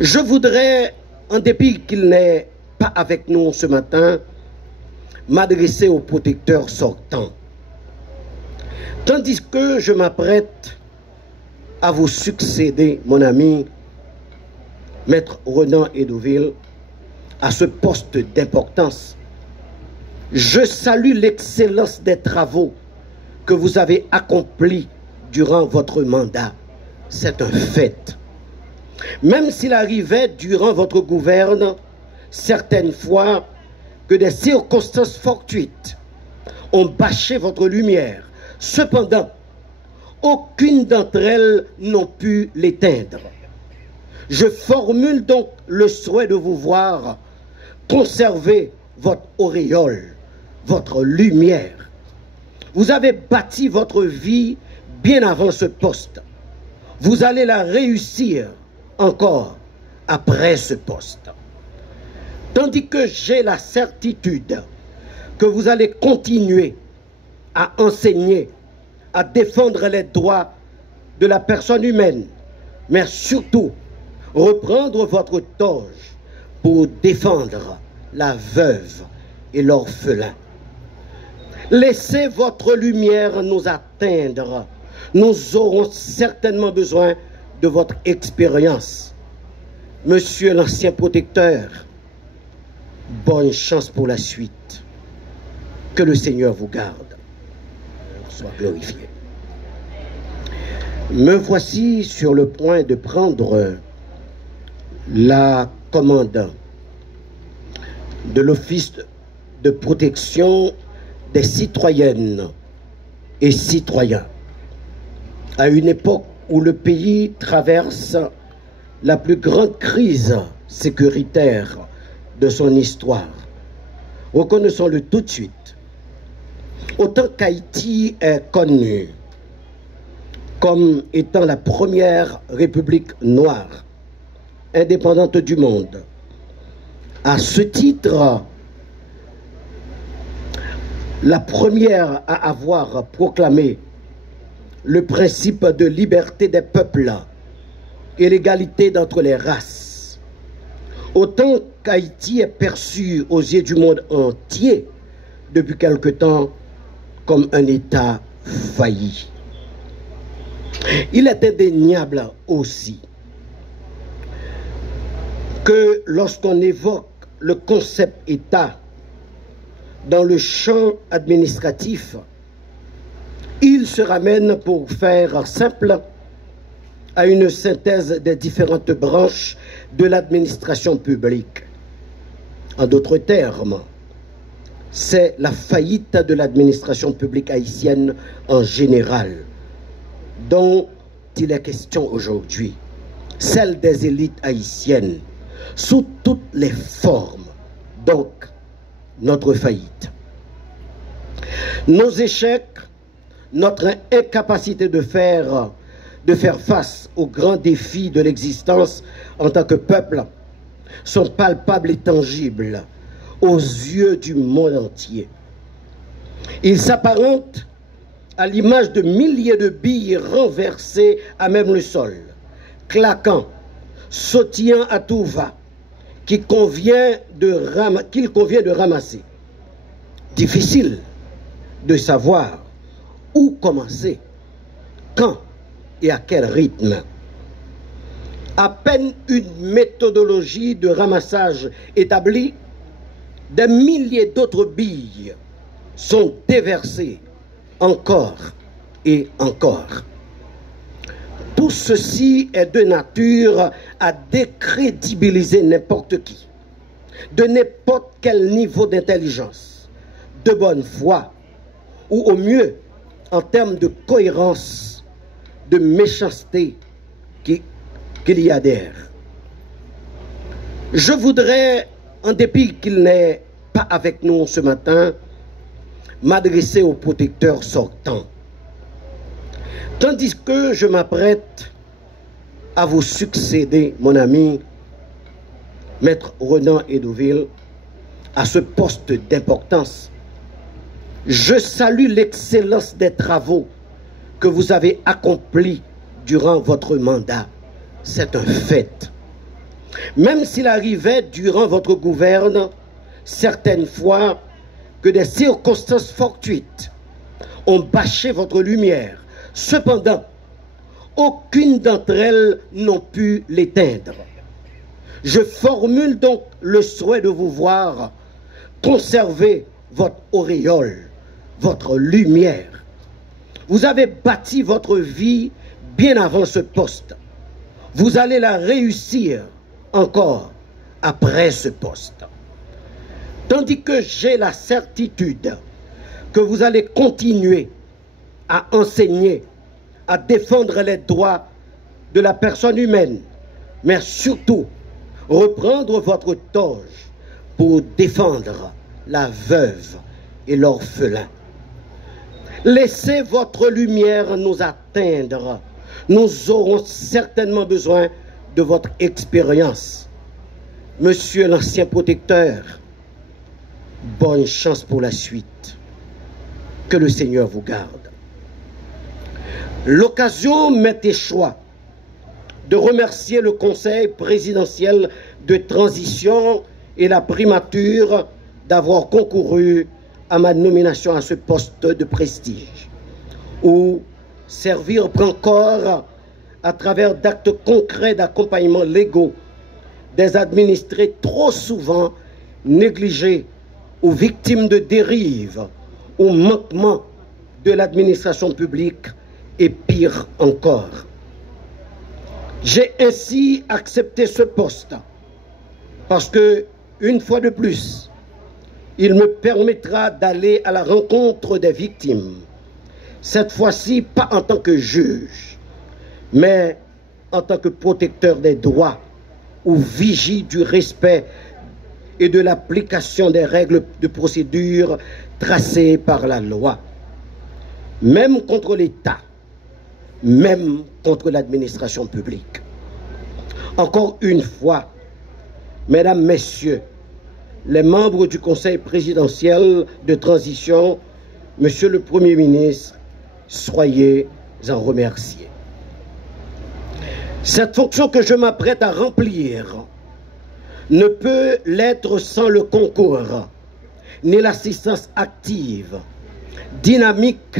Je voudrais, en dépit qu'il n'est pas avec nous ce matin, m'adresser au protecteur sortant. Tandis que je m'apprête à vous succéder, mon ami, Maître Renan Edoville, à ce poste d'importance, je salue l'excellence des travaux que vous avez accomplis durant votre mandat. C'est un fait. Même s'il arrivait durant votre gouverne, certaines fois, que des circonstances fortuites ont bâché votre lumière, cependant, aucune d'entre elles n'ont pu l'éteindre. Je formule donc le souhait de vous voir conserver votre auréole, votre lumière. Vous avez bâti votre vie bien avant ce poste. Vous allez la réussir encore après ce poste. Tandis que j'ai la certitude que vous allez continuer à enseigner, à défendre les droits de la personne humaine, mais surtout reprendre votre toge pour défendre la veuve et l'orphelin. Laissez votre lumière nous atteindre. Nous aurons certainement besoin de votre expérience. Monsieur l'ancien protecteur, bonne chance pour la suite. Que le Seigneur vous garde. Soit glorifié. Me voici sur le point de prendre la commande de l'Office de protection des citoyennes et citoyens à une époque où le pays traverse la plus grande crise sécuritaire de son histoire. Reconnaissons-le tout de suite. Autant qu'Haïti est connu comme étant la première république noire indépendante du monde, à ce titre, la première à avoir proclamé le principe de liberté des peuples et l'égalité d'entre les races. Autant qu'Haïti est perçu aux yeux du monde entier depuis quelque temps comme un État failli. Il est indéniable aussi que lorsqu'on évoque le concept État dans le champ administratif, il se ramène, pour faire simple, à une synthèse des différentes branches de l'administration publique. En d'autres termes, c'est la faillite de l'administration publique haïtienne en général, dont il est question aujourd'hui, celle des élites haïtiennes, sous toutes les formes, donc notre faillite. Nos échecs, notre incapacité de faire face aux grands défis de l'existence en tant que peuple sont palpables et tangibles aux yeux du monde entier. Ils s'apparentent à l'image de milliers de billes renversées à même le sol, claquant, sautillant à tout va, qu'il convient de ramasser. Difficile de savoir où commencer, quand et à quel rythme. À peine une méthodologie de ramassage établie, des milliers d'autres billes sont déversées encore et encore. Tout ceci est de nature à décrédibiliser n'importe qui, de n'importe quel niveau d'intelligence, de bonne foi, ou au mieux, en termes de cohérence, de méchanceté qu'il y adhère. Je voudrais, en dépit qu'il n'est pas avec nous ce matin, m'adresser au protecteur sortant. Tandis que je m'apprête à vous succéder, mon ami, Maître Renan Edoville, à ce poste d'importance, je salue l'excellence des travaux que vous avez accomplis durant votre mandat. c'est un fait. Même s'il arrivait durant votre gouverne, certaines fois, que des circonstances fortuites ont bâché votre lumière. Cependant, aucune d'entre elles n'ont pu l'éteindre. Je formule donc le souhait de vous voir conserver votre auréole, votre lumière. Vous avez bâti votre vie bien avant ce poste. Vous allez la réussir encore après ce poste. Tandis que j'ai la certitude que vous allez continuer à enseigner, à défendre les droits de la personne humaine, mais surtout reprendre votre toge pour défendre la veuve et l'orphelin. Laissez votre lumière nous atteindre. Nous aurons certainement besoin de votre expérience. Monsieur l'ancien protecteur, bonne chance pour la suite. Que le Seigneur vous garde. L'occasion m'est échoit de remercier le Conseil présidentiel de transition et la primature d'avoir concouru à ma nomination à ce poste de prestige, où servir prend corps à travers d'actes concrets d'accompagnement légaux des administrés trop souvent négligés ou victimes de dérives ou manquements de l'administration publique et pire encore. J'ai ainsi accepté ce poste parce que, une fois de plus, il me permettra d'aller à la rencontre des victimes. Cette fois-ci, pas en tant que juge, mais en tant que protecteur des droits ou vigie du respect et de l'application des règles de procédure tracées par la loi. Même contre l'État, même contre l'administration publique. Encore une fois, mesdames, messieurs, les membres du Conseil présidentiel de transition, monsieur le Premier ministre, soyez en remerciés. Cette fonction que je m'apprête à remplir ne peut l'être sans le concours, ni l'assistance active, dynamique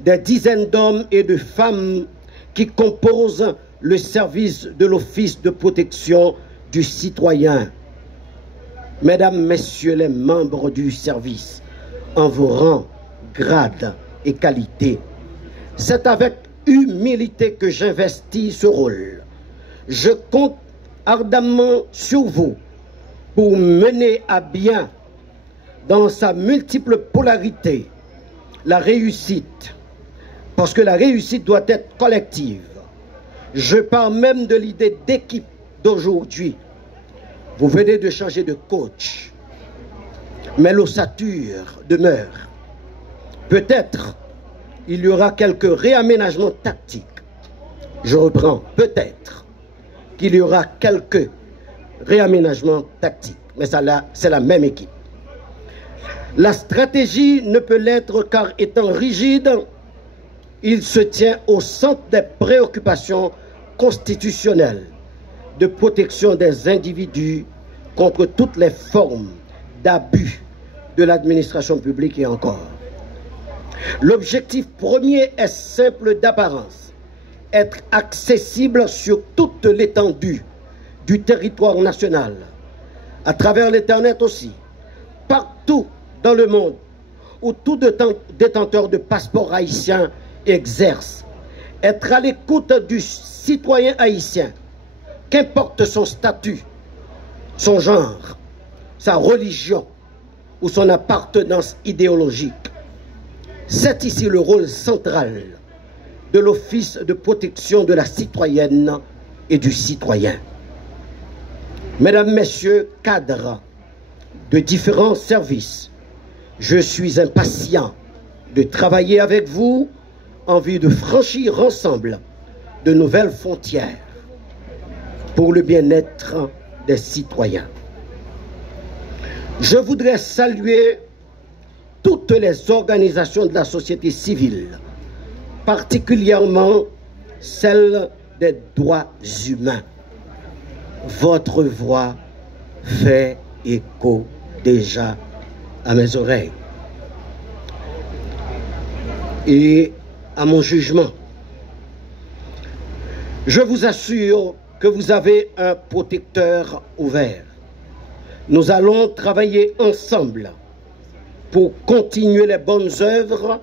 des dizaines d'hommes et de femmes qui composent le service de l'Office de protection du citoyen. Mesdames, messieurs les membres du service, en vos rangs, grades et qualités, c'est avec humilité que j'investis ce rôle. Je compte ardemment sur vous pour mener à bien, dans sa multiple polarité, la réussite, parce que la réussite doit être collective. Je parle même de l'idée d'équipe d'aujourd'hui. Vous venez de changer de coach, mais l'ossature demeure. Peut-être il y aura quelques réaménagements tactiques. Je reprends, peut-être qu'il y aura quelques réaménagements tactiques, mais c'est la même équipe. La stratégie ne peut l'être car étant rigide, il se tient au centre des préoccupations constitutionnelles de protection des individus contre toutes les formes d'abus de l'administration publique et encore. L'objectif premier est simple d'apparence, être accessible sur toute l'étendue du territoire national, à travers l'Internet aussi, partout dans le monde où tout détenteur de passeport haïtien exerce, être à l'écoute du citoyen haïtien, qu'importe son statut, son genre, sa religion ou son appartenance idéologique. C'est ici le rôle central de l'Office de protection de la citoyenne et du citoyen. Mesdames, Messieurs, cadres de différents services, je suis impatient de travailler avec vous en vue de franchir ensemble de nouvelles frontières pour le bien-être des citoyens. Je voudrais saluer toutes les organisations de la société civile, particulièrement celles des droits humains. Votre voix fait écho déjà à mes oreilles et à mon jugement. Je vous assure que vous avez un protecteur ouvert. Nous allons travailler ensemble pour continuer les bonnes œuvres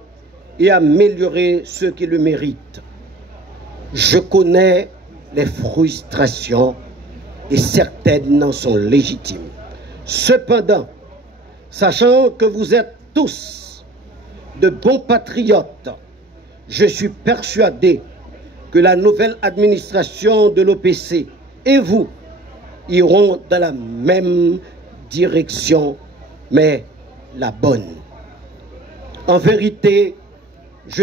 et améliorer ceux qui le méritent. Je connais les frustrations et certaines sont légitimes. Cependant, sachant que vous êtes tous de bons patriotes, je suis persuadé que la nouvelle administration de l'OPC et vous iront dans la même direction, mais la bonne. En vérité, je